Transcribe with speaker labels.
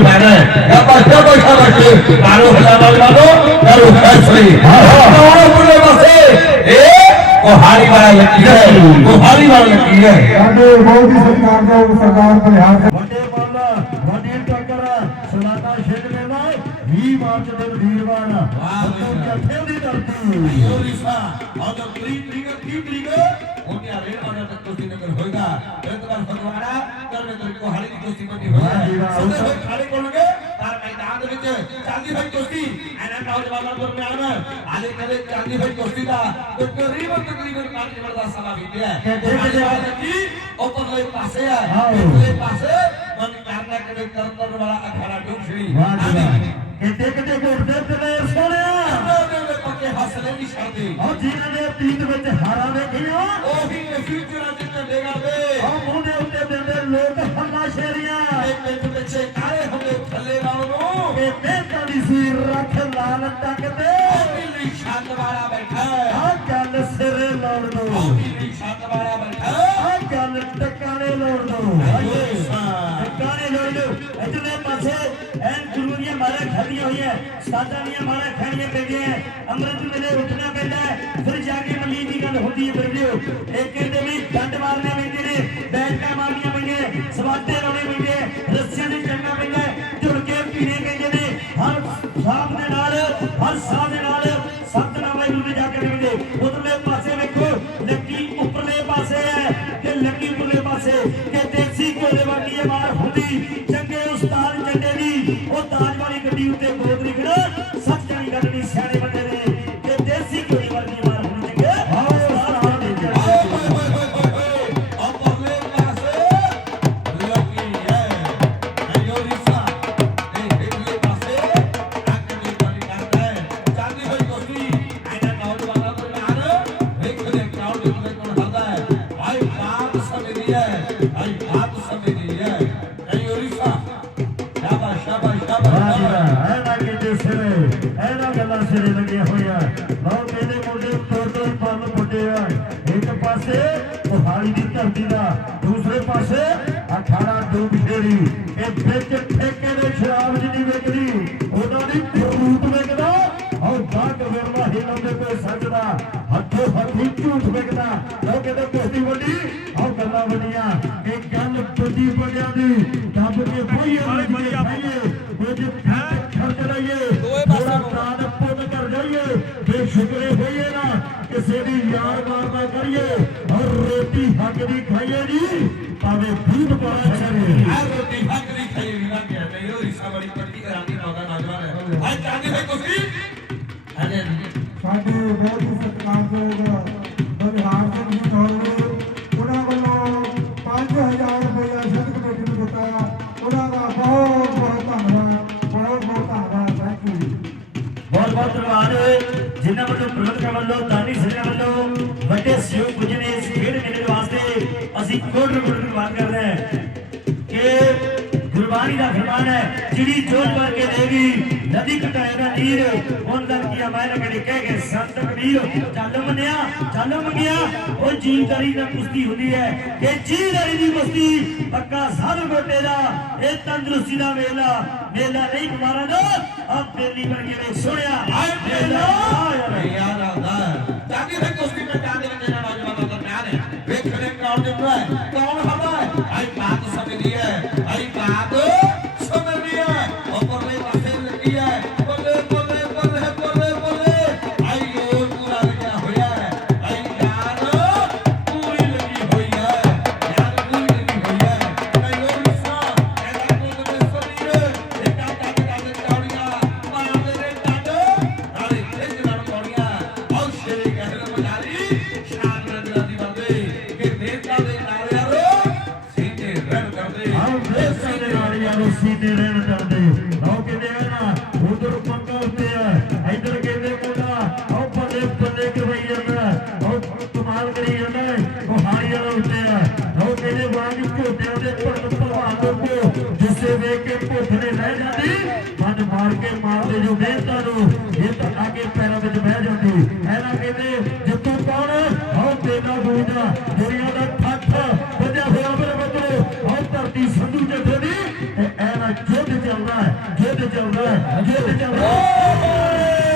Speaker 1: ਬੈਠਾ ਹੈ ਯਾ ਬਾਸ਼ਾ ਬਾਸ਼ਾ ਬਾਸ਼ਾ ਕਾਰੋ ਹਲਾਵਾ ਲਾਦੋ ਕਰੋ ਫੈਸਲੇ ਕੌਣ ਬੁੱਲੇ ਬਸੇ ਇਹ ਕੋਹਾਰੀ ਵਾਲਾ ਲੱਕੀ ਹੈ। ਕੋਹਾਰੀ ਵਾਲਾ ਲੱਕੀ ਹੈ।
Speaker 2: ਸਾਡੇ ਬਹੁਤ ਹੀ ਸਤਿਕਾਰਯੋਗ ਸਰਦਾਰ ਬਲਿਹਾਰ ਸਿੰਘ
Speaker 1: उनका
Speaker 3: फेवरी करती यो
Speaker 1: रिश्ता और जब क्रीम लीगर क्रीम लीगर उनका रेड वाला तक कुर्सी नगर होगा रेड वाला भगवाना कर में तेरे को हाली की कुर्सी पर होगा सुंदर भाई खाली करोगे तार मैदान में के चांदी भाई कुर्सी अनंत राउत वाला पर में आना आले करे चांदी भाई कुर्सी का तो करीबन तकरीबन काट के बड़ा साला बीत
Speaker 3: गया
Speaker 1: देखो वाले की ऊपर ले पासे है ले पासे मन करना
Speaker 3: करे करतन वाला अखाड़ा डूब श्री केते केते
Speaker 1: को देख ले ਨਹੀਂ ਛੱਡਦੇ।
Speaker 3: ਉਹ ਜਿਨ੍ਹਾਂ ਦੇ ਅਤੀਤ ਵਿੱਚ ਹਾਰਾਂ ਵੇਖੀਆਂ
Speaker 1: ਉਹੀ ਫਿਊਚਰਾਂ ਚ ਝੰਡੇ ਗਾਵੇ
Speaker 3: ਉਹ ਮੂੰਹ ਦੇ ਉੱਤੇ ਦਿੰਦੇ ਲੋਕ ਹੱਲਾ ਸ਼ੇਰੀਆਂ।
Speaker 1: ਇਹ ਪਿੰਡ ਪਿੱਛੇ ਕਾਲੇ ਹੁੰਦੇ ਥੱਲੇ ਨੂੰ।
Speaker 3: ਇਹ ਮਿਹਨਤਾਂ ਦੀ ਸੀ ਰੱਖ ਲਾਲ ਟੱਕ ਤੇ।
Speaker 1: ਦਿੱਲੀ ਛੱਤ ਵਾਲਾ ਬੈਠਾ।
Speaker 3: ਆ ਗੱਲ ਸਿਰੇ ਲਾਉਣ ਨੂੰ।
Speaker 1: ਦਿੱਲੀ ਛੱਤ ਵਾਲਾ ਬੈਠਾ।
Speaker 3: ਆ ਗੱਲ ਟਿਕਾਣੇ ਲਾਉਣ ਨੂੰ। ਟਿਕਾਣੇ ਲਾਉਣ ਨੂੰ। ਇਧਰਲੇ ਪਾਸੇ ਮਾਰਾਂ ਖਾਦੀਆਂ ਹੋਈਆਂ ਸਾਧਾਂ ਦੀਆਂ ਮਾਰਾਂ ਖਾਣੀਆਂ ਪੈਂਦੀਆਂ ਅੰਮ੍ਰਿਤ ਵੇਲੇ ਉੱਠਣਾ ਪੈਂਦਾ ਹੈ, ਫਿਰ ਜਾ ਕੇ ਮਲੀ ਦੀ ਗੱਲ ਹੁੰਦੀ ਹੈ ਵੀਰੋ। ਇਹ ਕਹਿੰਦੇ ਵੀ ਡੰਡ ਮਾਰਨੇ ਪੈਂਦੇ ਨੇ ਬੈਠਕਾਂ ਮਾਰਨੀਆਂ ਪੈਂਦੀਆਂ ਸਵਾਟੇ ਲਾਉਣੇ ਪੈਂਦੇ ਉਹ ਤਾਜ ਵਾਲੀ ਗੱਡੀ ਉੱਤੇ ਗੋਦ ਲਿਖਣਾ। ਧਰਤੀ ਦਾ ਦੂਸਰੇ ਪਾਸੇ ਅਖਾੜਾ ਡੂਬ ਛੇੜੀ ਇਹ ਵਿੱਚ ਠੇਕੇ ਦੇ ਸ਼ਰਾਬ ਜਿੰਨੀ ਵਿਕਦੀ ਉਹਨਾਂ ਦੀ ਫਰੂਟ ਵਿਕਦਾ ਔਰ ਬਾਗ ਵੇਰਵਾ ਹਿਲਮ ਦੇ ਕੋਈ ਸੱਜਦਾ ਹੱਥੋਂ ਹੱਥੀ ਝੂਠ ਵਿਕਦਾ ਲਓ ਕਹਿੰਦੇ ਕੋਸਤੀ ਵੱਡੀ ਔਰ ਗੱਲਾਂ ਵੱਡੀਆਂ। ਇਹ ਗੱਲ ਵੱਡੀ ਵੱਡਿਆਂ ਦੀ ਦੱਬ ਕੇ ਪਾਈਏ ਵਾਲੇ ਕਰੀਏ। ਔਰ ਰੋਟੀ ਹੱਕ ਦੀ ਖਾਈਏ ਜੀ ਭਾਵੇਂ ਭੂਤ ਪਾਣਾ ਚੜੇ
Speaker 1: ਆ ਰੋਟੀ ਫੱਕਰੀ ਖਾਈ ਵੀ ਨਾ ਗਿਆ ਤੇ ਅਯੋਰੀਸਾ ਬੜੀ ਪੱਟੀ ਕਰਾਂਦੀ ਨੌਦਾ ਨੌਜਵਾਨ ਹੈ। ਭਾਈ ਚਾਂਦੀ ਹੋਈ ਕੁਸ਼ਤੀ ਹਾਂਜੀ
Speaker 2: ਸਾਡੇ ਬਹੁਤ ਹੀ ਸਤਿਕਾਰਯੋਗ ਬਲਿਹਾਰ ਸਿੰਘ ਜੀ ਨੌਲਵੇ ਉਹਨਾਂ ਵੱਲੋਂ 5000 ਰੁਪਇਆ ਸਿੱਧ ਕਮੇਟੀ ਨੂੰ ਦਿੱਤਾ ਉਹਨਾਂ ਦਾ ਬਹੁਤ ਬਹੁਤ ਧੰਨਵਾਦ ਬਹੁਤ ਬਹੁਤ ਧੰਨਵਾਦ। ਥੈਂਕ ਯੂ
Speaker 3: ਬਹੁਤ ਬਹੁਤ ਧੰਨਵਾਦ। ਜਿਨ੍ਹਾਂ ਵੱਲੋਂ ਪ੍ਰਬੰਧਕਾਂ ਵੱਲੋਂ ਵਾਸਤੇ ਅਸੀਂ ਕੋਟ ਕੋਟ ਧੰਨਵਾਦ ਕਰਦੇ ਕਿ ਗੁਰਬਾਣੀ ਦਾ ਫਰਮਾਨ ਹੈ, ਜਿਹੜੀ ਜੋਤ ਭਰ ਕੇ ਦੇਗੀ ਨਦੀ ਕਟਾਏ ਨੀਰ ਉਹਨਾਂ ਕੀ ਮੈਂ ਕਦੇ ਕਹਿ ਕੇ ਸੰਤ ਕਬੀਰ, ਚੱਲ ਮੰਨਿਆ, ਚੱਲ ਮੰਗਿਆ, ਉਹ ਜੀਵਦਾਰੀ ਦਾ ਕੁਸ਼ਤੀ ਹੁੰਦੀ ਹੈ ਕਿ ਜੀਵਦਾਰੀ ਦੀ ਕੁਸ਼ਤੀ ਪੱਕਾ ਸਾਧ ਗੋਟੇ ਦਾ, ਇਹ ਤੰਦਰੁਸਤੀ ਦਾ ਮੇਲਾ ਮੇਲਾ ਨਹੀਂ ਕੁਮਾਰਾਂ ਦਾ ਆ ਬੇਲੀ ਵਰਗੇ ਵੇ ਸੁਣਿਆ,
Speaker 1: ਆਏ ਮੇਲਾ।
Speaker 3: ਆਇਆ
Speaker 1: ਕਰਦੇ।
Speaker 3: ਆਓ ਦੇਸਾਂ ਦੇ ਨਾਲੀਆਂ ਨੂੰ ਸੀਤੇ ਰਹਿਣ ਕਰਦੇ। ਕੋਹਾੜੀ ਵਾਲਾ ਉੱਤੇ ਆ। ਆਓ ਕਹਿੰਦੇ ਵਾਂਗ ਝੋਟਿਆਂ ਦੇ ਭਗਤ ਭਲਵਾਨ ਲੋਕੋ ਜਿਸੇ ਵੇਖ ਕੇ ਭੁੱਖ ਨੇ ਲੈ ਜਾਂਦੀ, ਮਨ ਮਾਰ ਕੇ ਨੂੰ। ਇਹ ਤਾਂ ਆ ਪੈਰਾਂ ਵਿੱਚ ਬਹਿ ਜਾਂਦੀ ਐਨਾ ਕਹਿੰਦੇ, ਜਿੱਤੂ ਕੌਣ? ਆਓ ਤੇਰਾ ਦੂਜਾ ਦੁਨੀਆ ਦਾ ਠੱਠ ਵੱਜਿਆ ਹੋਇਆ ਮੇਰੇ ਬੱਚੇ ਆਓ ਧਰਤੀ ਸੰਧੂ ਜੱਥੇ ਦੀ। ਤੇ ਐਨਾ ਜੁੱਧ ਚੱਲਦਾ ਆਉਂਦਾ ਹੈ ਜੇਬ ਵਿੱਚ ਹੈ ਜੇਬ ਵਿੱਚ ਹੈ।